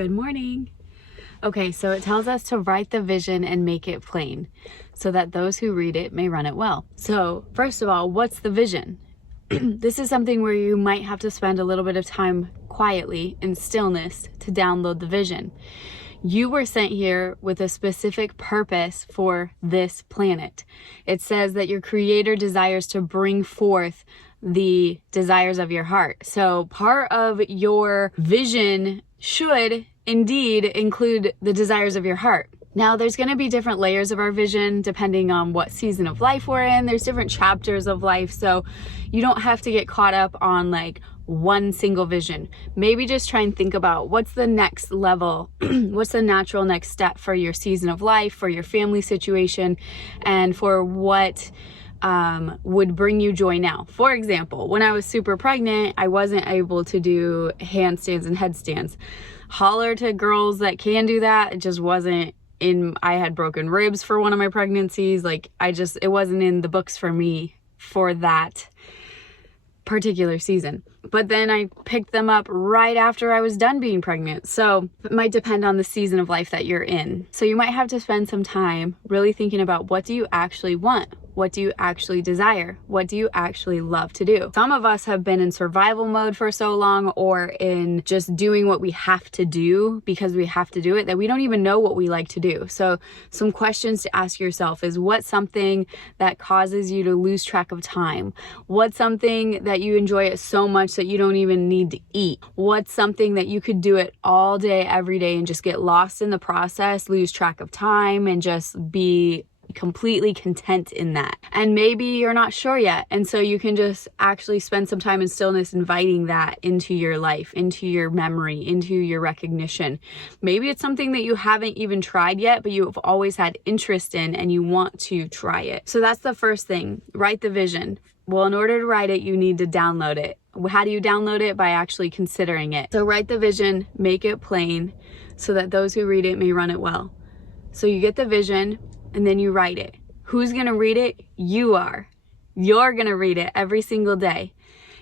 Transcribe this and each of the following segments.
Good morning. Okay, so it tells us to write the vision and make it plain so that those who read it may run it well. So first of all, what's the vision? This is something where you might have to spend a little bit of time quietly in stillness to download the vision. You were sent here with a specific purpose for this planet. It says that your creator desires to bring forth the desires of your heart. So part of your vision should indeed include the desires of your heart. Now, there's going to be different layers of our vision depending on what season of life we're in. There's different chapters of life, so you don't have to get caught up on like one single vision. Maybe just try and think about what's the next level, what's the natural next step for your season of life, for your family situation, and for what would bring you joy now. For example, when I was super pregnant, I wasn't able to do handstands and headstands. Holler to girls that can do that. It just wasn't I had broken ribs for one of my pregnancies. It wasn't in the books for me for that particular season. But then I picked them up right after I was done being pregnant. So it might depend on the season of life that you're in. So you might have to spend some time really thinking about, what do you actually want? What do you actually desire? What do you actually love to do? Some of us have been in survival mode for so long, or in just doing what we have to do because we have to do it, that we don't even know what we like to do. So some questions to ask yourself is, what's something that causes you to lose track of time? What's something that you enjoy it so much that you don't even need to eat? What's something that you could do it all day, every day, and just get lost in the process, lose track of time, and just be completely content in that? And maybe you're not sure yet, and so you can just actually spend some time in stillness inviting that into your life, into your memory, into your recognition. Maybe it's something that you haven't even tried yet, but you've always had interest in and you want to try it. So that's the first thing. Write the vision. Well, in order to write it, you need to download it. How do you download it? By actually considering it. So write the vision, make it plain so that those who read it may run it well. So you get the vision, and then you write it. Who's gonna read it? You are. You're gonna read it every single day,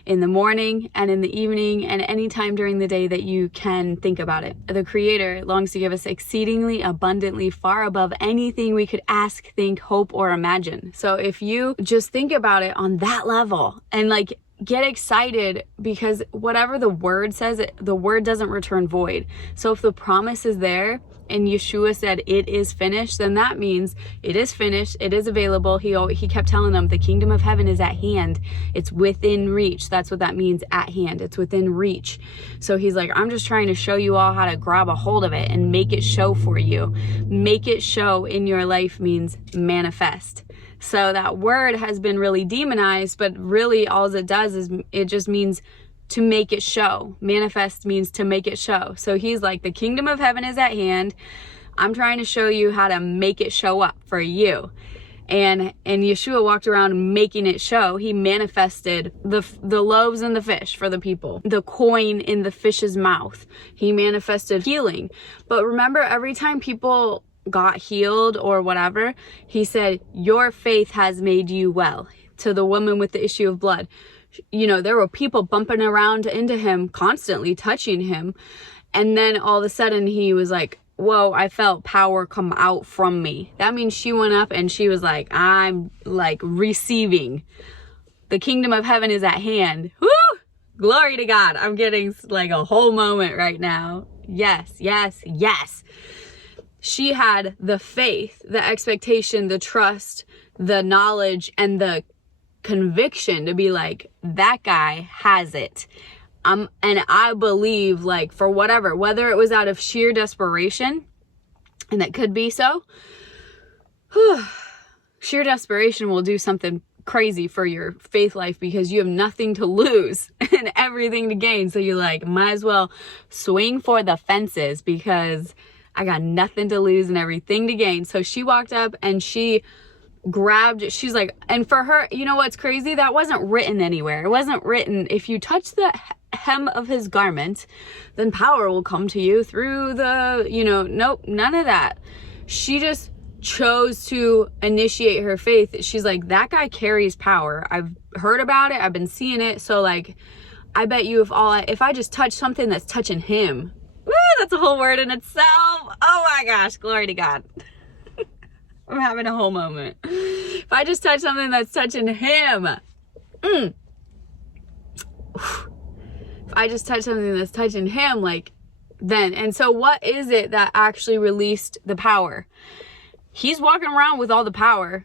in the morning and in the evening and any time during the day that you can think about it. The Creator longs to give us exceedingly abundantly, far above anything we could ask, think, hope, or imagine. So if you just think about it on that level and get excited, because whatever the word says, the word doesn't return void. So if the promise is there and Yeshua said it is finished, then that means it is finished, it is available. He kept telling them the kingdom of heaven is at hand. It's within reach. That's what that means, at hand. It's within reach. So he's like, I'm just trying to show you all how to grab a hold of it and make it show for you. Make it show in your life means manifest. So that word has been really demonized, but really all it does is it just means to make it show. Manifest means to make it show. So he's like, the kingdom of heaven is at hand. I'm trying to show you how to make it show up for you. And Yeshua walked around making it show. He manifested the loaves and the fish for the people, the coin in the fish's mouth. He manifested healing. But remember, every time people got healed or whatever, he said, your faith has made you well. To the woman with the issue of blood, there were people bumping around into him, constantly touching him. And then all of a sudden he was like, whoa, I felt power come out from me. That means she went up and she was like, I'm receiving. The kingdom of heaven is at hand. Woo! Glory to God. I'm getting a whole moment right now. Yes, yes, yes. She had the faith, the expectation, the trust, the knowledge, and the conviction to be like, that guy has it. And I believe, for whether it was out of sheer desperation, and that could be so, sheer desperation will do something crazy for your faith life, because you have nothing to lose and everything to gain. So you're like, might as well swing for the fences because I got nothing to lose and everything to gain. So she walked up and she's like, and for her, you know what's crazy? That wasn't written anywhere. It wasn't written, if you touch the hem of his garment, then power will come to you through nope, none of that. She just chose to initiate her faith. She's like, that guy carries power. I've heard about it. I've been seeing it. So I bet you if I just touch something that's touching him, woo, That's a whole word in itself. Oh my gosh, glory to God. I'm having a whole moment. If I just touch something that's touching him. If I just touch something that's touching him, like, then. And so what is it that actually released the power? He's walking around with all the power.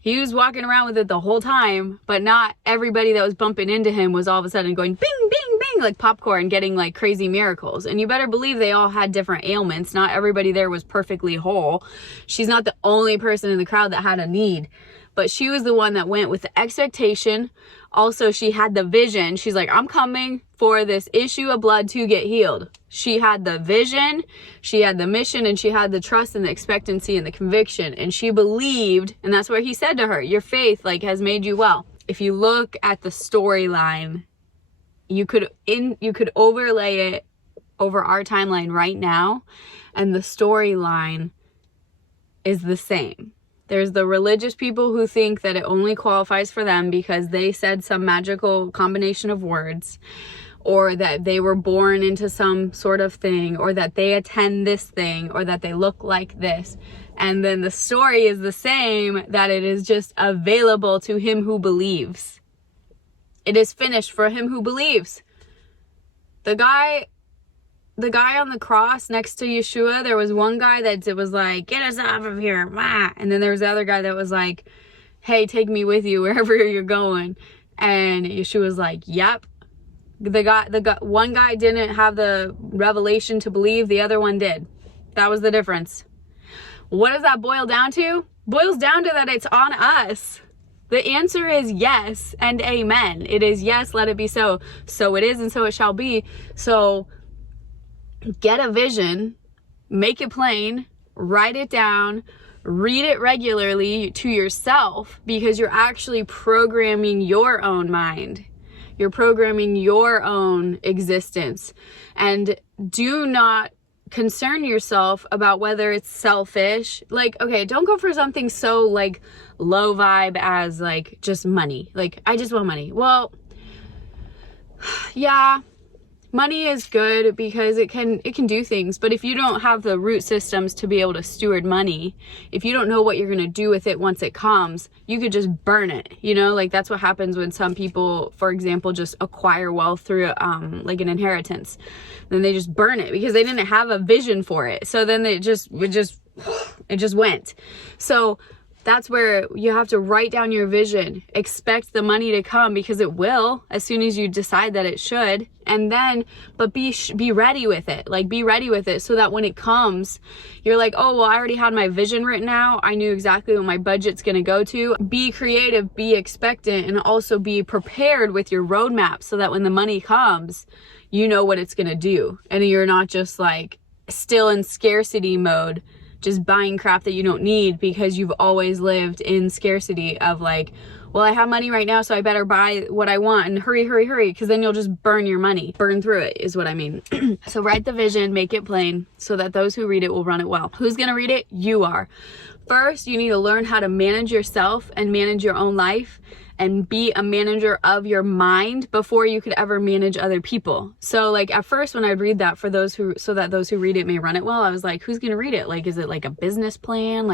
He was walking around with it the whole time, but not everybody that was bumping into him was all of a sudden going bing, bing, bing, like popcorn, getting like crazy miracles. And you better believe they all had different ailments. Not everybody there was perfectly whole. She's not the only person in the crowd that had a need, but she was the one that went with the expectation. Also, she had the vision. She's like, I'm coming for this issue of blood to get healed. She had the vision, she had the mission, and she had the trust and the expectancy and the conviction. And she believed, and that's where he said to her, your faith like has made you well. If you look at the storyline, you could overlay it over our timeline right now, and the storyline is the same. There's the religious people who think that it only qualifies for them because they said some magical combination of words, or that they were born into some sort of thing, or that they attend this thing, or that they look like this. And then the story is the same, that it is just available to him who believes. It is finished for him who believes. The guy on the cross next to Yeshua, there was one guy that was like, get us off of here. And then there was the other guy that was like, hey, take me with you wherever you're going. And Yeshua was like, yep. One guy didn't have the revelation to believe, the other one did. That was the difference. What does that boil down to? Boils down to that it's on us. The answer is yes and amen. It is yes, let it be so. So it is, and so it shall be. So get a vision, make it plain, write it down, read it regularly to yourself, because you're actually programming your own mind. You're programming your own existence. And do not concern yourself about whether it's selfish. Like, okay, don't go for something so like low vibe as like just money. Like, I just want money. Well, yeah, money is good because it can do things, but if you don't have the root systems to be able to steward money, if you don't know what you're going to do with it once it comes, you could just burn it, you know? Like, that's what happens when some people, for example, just acquire wealth through like an inheritance. Then they just burn it because they didn't have a vision for it. So then it just went. So that's where you have to write down your vision. Expect the money to come, because it will as soon as you decide that it should. And then, but be ready with it. Like, be ready with it so that when it comes, you're like, oh, well, I already had my vision written out. I knew exactly what my budget's going to go to. Be creative, be expectant, and also be prepared with your roadmap so that when the money comes, you know what it's going to do. And you're not just like still in scarcity mode, just buying crap that you don't need because you've always lived in scarcity of like, well, I have money right now, so I better buy what I want and hurry, because then you'll just burn your money. Burn through it is what I mean. So write the vision, make it plain so that those who read it will run it well. Who's going to read it? You are. First, you need to learn how to manage yourself and manage your own life and be a manager of your mind before you could ever manage other people. So like at first when I'd read that so that those who read it may run it well, I was like, who's going to read it? Like, is it like a business plan?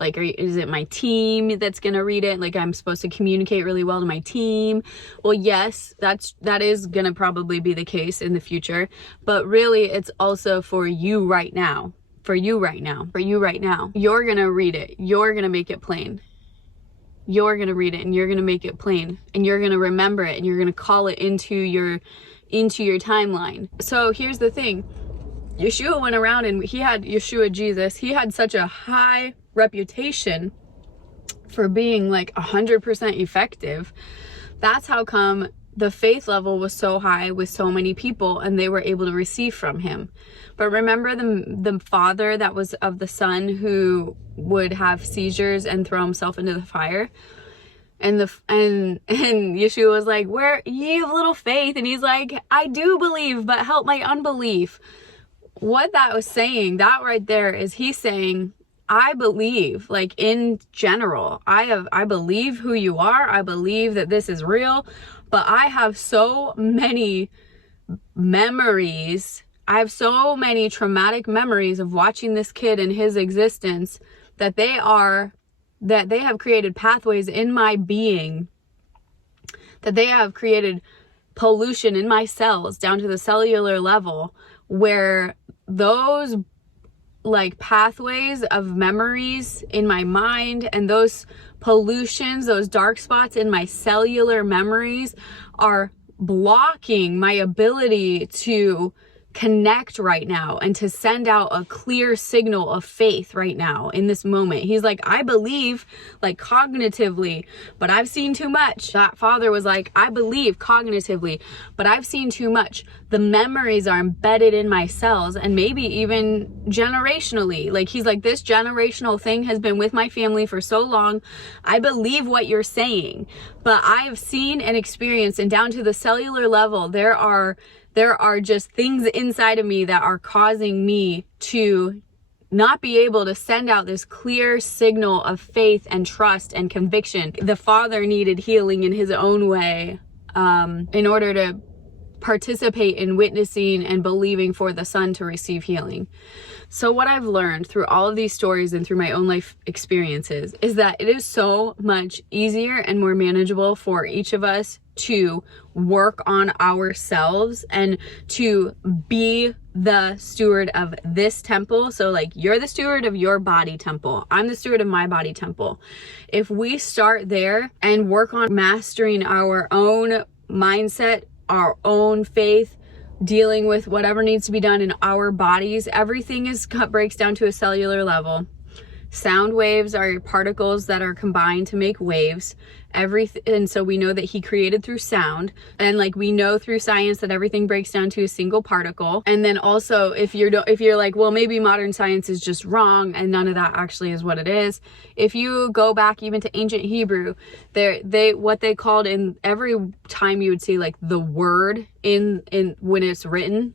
Is it my team that's going to read it? Like, I'm supposed to communicate really well to my team. Well, yes, that is going to probably be the case in the future, but really it's also for you right now. For you right now. You're going to read it. You're going to make it plain. You're going to read it and you're going to make it plain, and you're going to remember it, and you're going to call it into your timeline. So here's the thing. Yeshua went around, and Jesus, he had such a high reputation for being like 100% effective. That's how come the faith level was so high with so many people, and they were able to receive from him. But remember the father that was of the son who would have seizures and throw himself into the fire? And Yeshua was like, where ye of little faith? And he's like, I do believe, but help my unbelief. What that was saying, that right there, is he's saying, I believe, like in general, I believe who you are. I believe that this is real, but I have so many memories. I have so many traumatic memories of watching this kid in his existence that they have created pathways in my being, that they have created pollution in my cells down to the cellular level, where those like pathways of memories in my mind and those pollutions, those dark spots in my cellular memories are blocking my ability to connect right now and to send out a clear signal of faith right now in this moment. He's like, I believe like cognitively, but I've seen too much. That father was like, I believe cognitively, but I've seen too much. The memories are embedded in my cells, and maybe even generationally. Like, he's like, this generational thing has been with my family for so long. I believe what you're saying, but I have seen and experienced, and down to the cellular level, there are just things inside of me that are causing me to not be able to send out this clear signal of faith and trust and conviction. The father needed healing in his own way in order to participate in witnessing and believing for the son to receive healing. So what I've learned through all of these stories and through my own life experiences is that it is so much easier and more manageable for each of us to work on ourselves and to be the steward of this temple. So like, you're the steward of your body temple. I'm the steward of my body temple. If we start there and work on mastering our own mindset, our own faith, dealing with whatever needs to be done in our bodies, everything breaks down to a cellular level. Sound waves are particles that are combined to make waves. And so we know that he created through sound, and like we know through science that everything breaks down to a single particle. And then also, if you're like, well, maybe modern science is just wrong and none of that actually is what it is. If you go back even to ancient Hebrew, what they called, in every time you would see like the word in when it's written,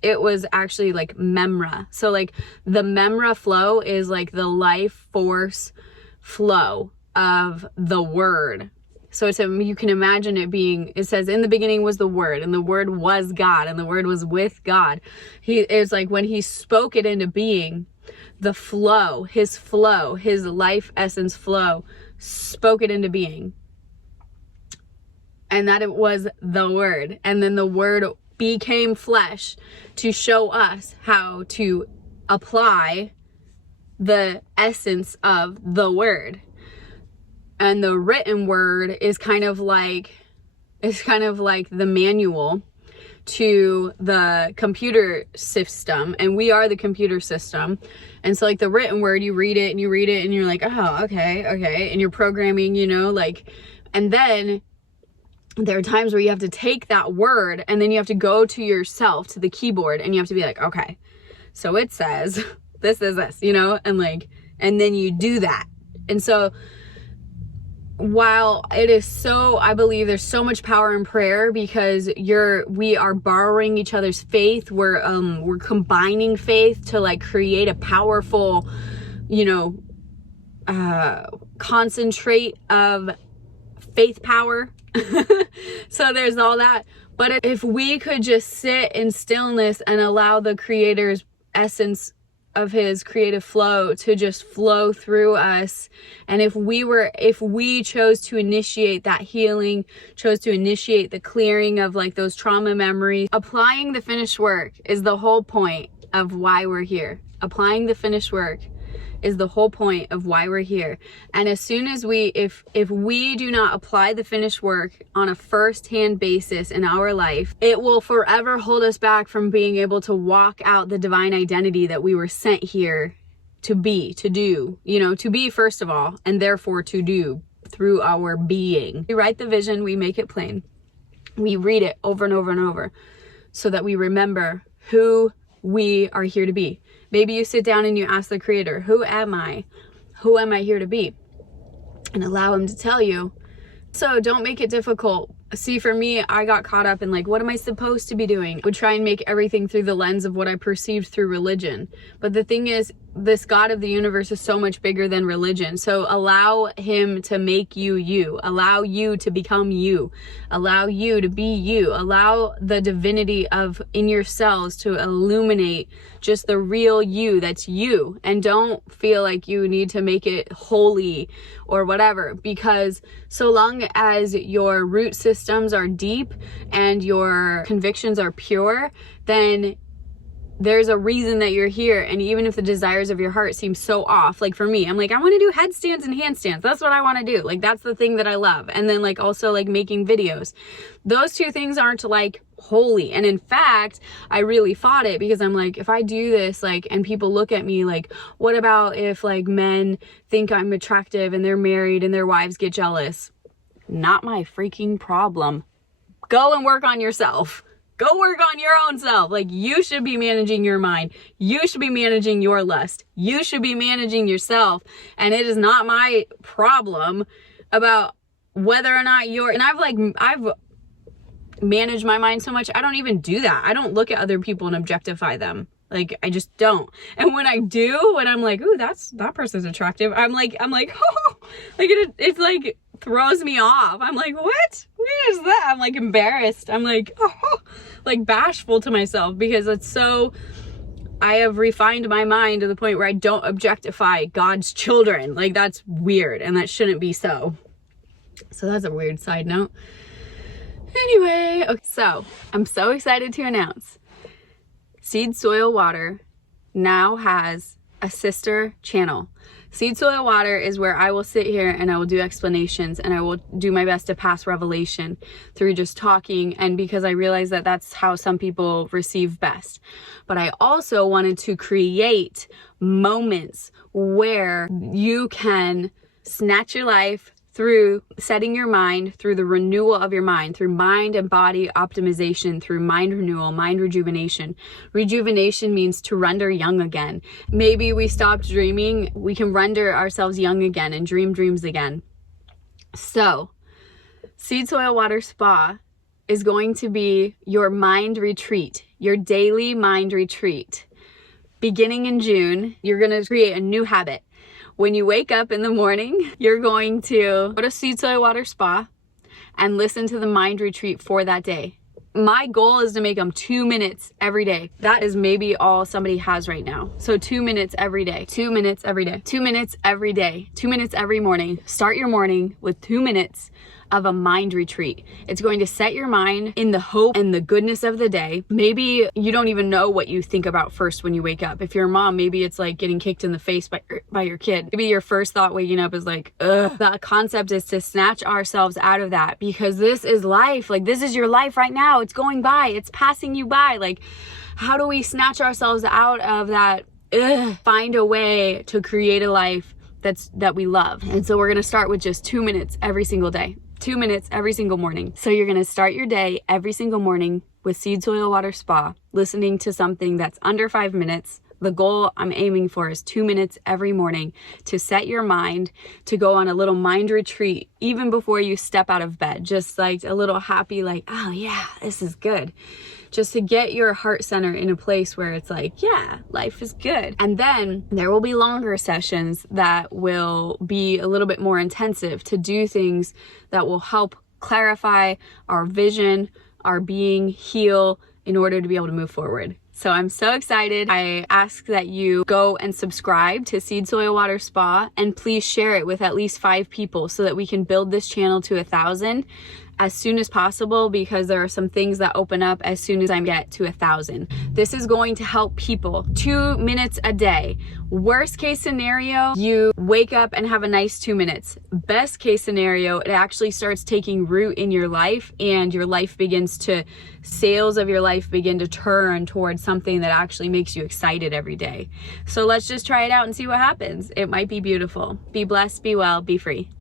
it was actually like memra. So like the memra flow is like the life force flow of the word. So you can imagine it being, it says, in the beginning was the word, and the word was God, and the word was with God. It's like when he spoke it into being, the flow, his life essence flow, spoke it into being. And that it was the word. And then the word became flesh to show us how to apply the essence of the word. And the written word is kind of like the manual to the computer system, and we are the computer system. And so like the written word, you read it and you're like, oh, okay, and you're programming, like, and then there are times where you have to take that word and then you have to go to yourself, to the keyboard, and you have to be like, okay, so it says this is this, and then you do that. And so while it is so, I believe there's so much power in prayer, because we are borrowing each other's faith. We're combining faith to like create a powerful, concentrate of faith power. So there's all that. But if we could just sit in stillness and allow the Creator's essence of his creative flow to just flow through us, and if we chose to initiate that healing, chose to initiate the clearing of like those trauma memories, applying the finished work is the whole point of why we're here. Applying the finished work is the whole point of why we're here. And as soon as if we do not apply the finished work on a first-hand basis in our life, it will forever hold us back from being able to walk out the divine identity that we were sent here to be, to do, to be first of all, and therefore to do through our being. We write the vision, we make it plain. We read it over and over and over so that we remember who we are here to be. Maybe you sit down and you ask the Creator, who am I? Who am I here to be? And allow him to tell you. So don't make it difficult. See, for me, I got caught up in like, what am I supposed to be doing? I would try and make everything through the lens of what I perceived through religion. But the thing is, this God of the universe is so much bigger than religion. So allow him to make you you. Allow you to become you. Allow you to be you. Allow the divinity of in your cells to illuminate just the real you that's you. And don't feel like you need to make it holy or whatever, because so long as your root systems are deep and your convictions are pure, then there's a reason that you're here. And even if the desires of your heart seem so off, like for me, I'm like, I want to do headstands and handstands. That's what I want to do. Like, that's the thing that I love. And then like also like making videos. Those two things aren't like holy. And in fact, I really fought it, because I'm like, if I do this, like, and people look at me like, what about if like men think I'm attractive and they're married and their wives get jealous? Not my freaking problem. Go and work on yourself. Go work on your own self. Like, you should be managing your mind. You should be managing your lust. You should be managing yourself. And it is not my problem about whether or not you're, and I've managed my mind so much, I don't even do that. I don't look at other people and objectify them. Like, I just don't. And when I do, when I'm like, ooh, that person's attractive, I'm like, oh, like it's like throws me off. I'm like, what is that? I'm like embarrassed. I'm like, oh, like bashful to myself, because it's so, I have refined my mind to the point where I don't objectify God's children. Like, that's weird, and that shouldn't be so. So that's a weird side note. Anyway, okay, so I'm so excited to announce Seed Soil Water now has a sister channel. Seed Soil Water is where I will sit here and I will do explanations, and I will do my best to pass revelation through just talking, and because I realize that that's how some people receive best. But I also wanted to create moments where you can snatch your life through setting your mind, through the renewal of your mind, through mind and body optimization, through mind renewal, mind rejuvenation. Rejuvenation means to render young again. Maybe we stopped dreaming, we can render ourselves young again and dream dreams again. So, Seed Soil Water Spa is going to be your mind retreat, your daily mind retreat. Beginning in June, you're going to create a new habit. When you wake up in the morning, you're going to go to Seed Soil Water Spa and listen to the mind retreat for that day. My goal is to make them 2 minutes every day. That is maybe all somebody has right now. So 2 minutes every day, 2 minutes every day, 2 minutes every day, 2 minutes every morning. Start your morning with 2 minutes of a mind retreat. It's going to set your mind in the hope and the goodness of the day. Maybe you don't even know what you think about first when you wake up. If you're a mom, maybe it's like getting kicked in the face by your kid. Maybe your first thought waking up is like, ugh. The concept is to snatch ourselves out of that, because this is life. Like, this is your life right now. It's going by. It's passing you by. Like, how do we snatch ourselves out of that? Find a way to create a life that we love. And so we're going to start with just 2 minutes every single day. 2 minutes every single morning. So you're going to start your day every single morning with Seed Soil Water Spa, listening to something that's under 5 minutes. The goal I'm aiming for is 2 minutes every morning to set your mind to go on a little mind retreat, even before you step out of bed. Just like a little happy, like, oh yeah, this is good. Just to get your heart center in a place where it's like, yeah, life is good. And then there will be longer sessions that will be a little bit more intensive, to do things that will help clarify our vision, our being, heal, in order to be able to move forward. So I'm so excited. I ask that you go and subscribe to Seed Soil Water Spa, and please share it with at least 5 people so that we can build this channel to 1,000 as soon as possible, because there are some things that open up as soon as I get to 1,000. This is going to help people. 2 minutes a day. Worst case scenario, you wake up and have a nice 2 minutes. Best case scenario, it actually starts taking root in your life, and your life begins to, sales of your life begin to turn towards something that actually makes you excited every day. So let's just try it out and see what happens. It might be beautiful. Be blessed, be well, be free.